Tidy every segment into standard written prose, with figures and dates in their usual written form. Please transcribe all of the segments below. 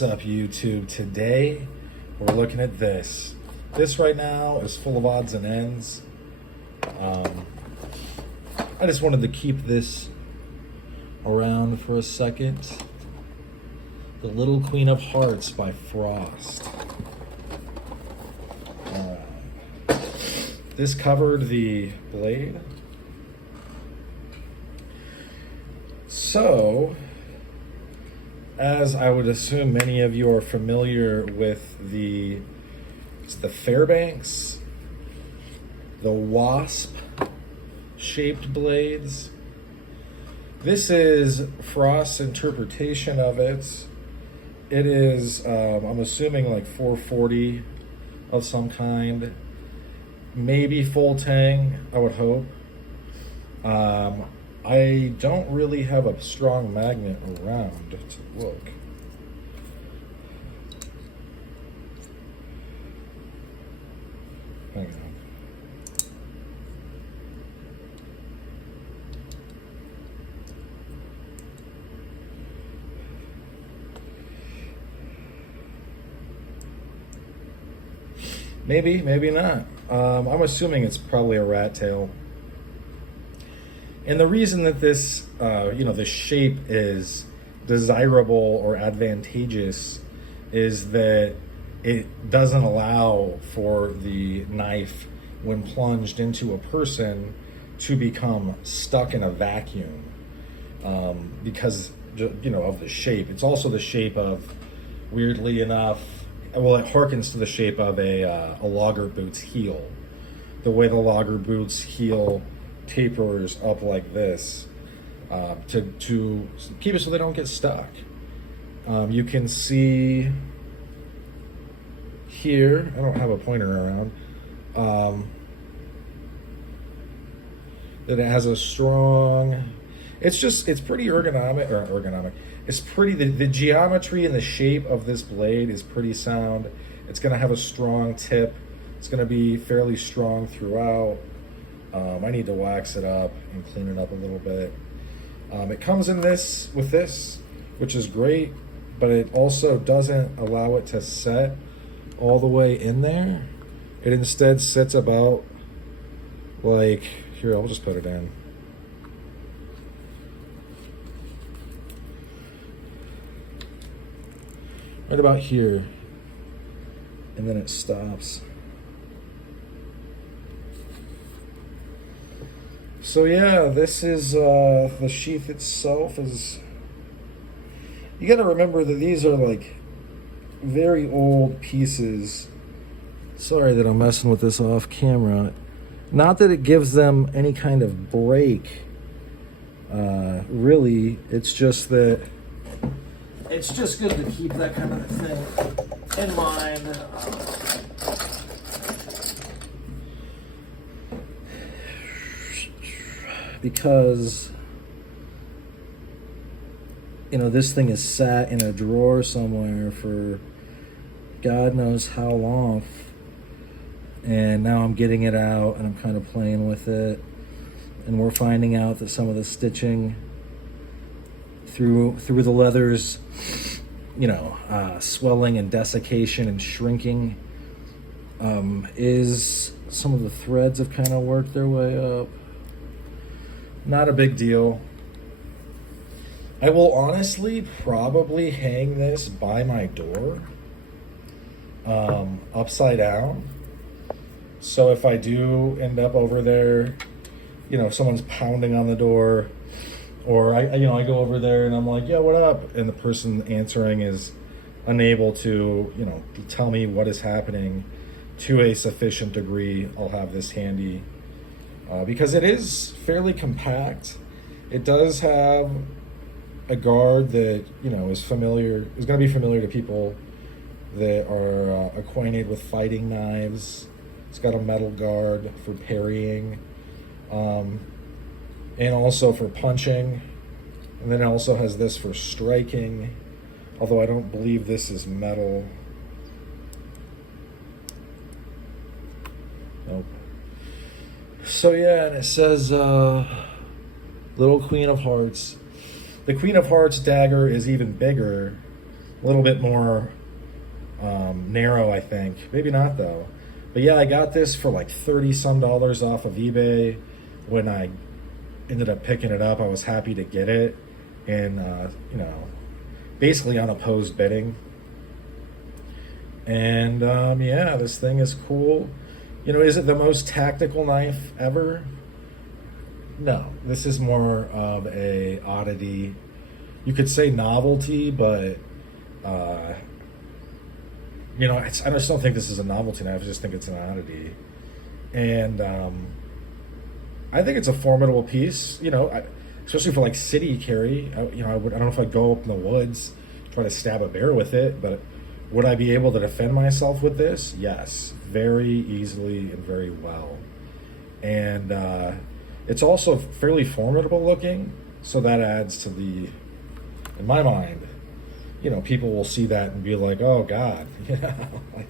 What's up, YouTube? Today we're looking at this. This right now is full of odds and ends. I just wanted to keep this around for a second. The Little Queen of Hearts by Frost. This covered the blade. So, as I would assume many of you are familiar with the Fairbanks, the wasp shaped blades. This is Frost's interpretation of it. It is, I'm assuming, like 440 of some kind, maybe full tang, I would hope. I don't really have a strong magnet around to look. Hang on. Maybe not. I'm assuming it's probably a rat tail. And the reason that this, the shape is desirable or advantageous is that it doesn't allow for the knife, when plunged into a person, to become stuck in a vacuum because, of the shape. It's also the shape of, weirdly enough, well, it harkens to the shape of a logger boot's heel. The way the logger boot's heel tapers up like this to keep it so they don't get stuck. You can see here, I don't have a pointer around, that it has a strong, it's pretty ergonomic. It's pretty, the geometry and the shape of this blade is pretty sound. It's going to have a strong tip. It's going to be fairly strong throughout. I need to wax it up and clean it up a little bit. It comes in with this, which is great, but it also doesn't allow it to set all the way in there. It instead sits about like, here, I'll just put it in. Right about here, and then it stops. So yeah, this is the sheath itself is, you got to remember that these are like very old pieces. Sorry that I'm messing with this off camera. Not that it gives them any kind of break. Really, it's just that it's just good to keep that kind of thing in mind. Because, this thing is sat in a drawer somewhere for God knows how long. And now I'm getting it out and I'm kind of playing with it. And we're finding out that some of the stitching through the leathers, swelling and desiccation and shrinking, is some of the threads have kind of worked their way up. Not a big deal. I will honestly probably hang this by my door, upside down. So if I do end up over there, someone's pounding on the door, or I go over there and I'm like, yeah, what up? And the person answering is unable to, tell me what is happening to a sufficient degree, I'll have this handy. Because it is fairly compact. It does have a guard that, is going to be familiar to people that are acquainted with fighting knives. It's got a metal guard for parrying, and also for punching. And then it also has this for striking, although I don't believe this is metal. Nope. So yeah, and it says Little Queen of Hearts. The Queen of Hearts dagger is even bigger, a little bit more narrow, I think. Maybe not though. But yeah, I got this for like 30 some dollars off of eBay. When I ended up picking it up, I was happy to get it, and basically unopposed bidding. And yeah, this thing is cool. Is it the most tactical knife ever? No, this is more of a oddity. You could say novelty, but I just don't think this is a novelty knife. I just think it's an oddity, and I think it's a formidable piece. Especially for like city carry. I don't know if I'd go up in the woods, try to stab a bear with it, but would I be able to defend myself with this? Yes, very easily and very well. And it's also fairly formidable looking, so that adds to in my mind, people will see that and be like, oh God, like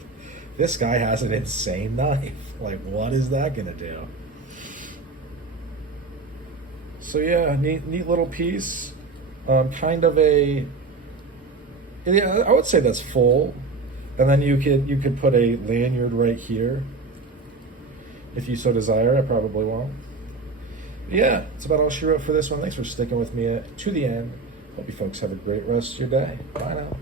this guy has an insane knife. Like, what is that gonna do? So yeah, neat little piece. Kind of yeah, I would say that's full. And then you could put a lanyard right here if you so desire. I probably won't. Yeah, that's about all she wrote for this one. Thanks for sticking with me to the end. Hope you folks have a great rest of your day. Bye now.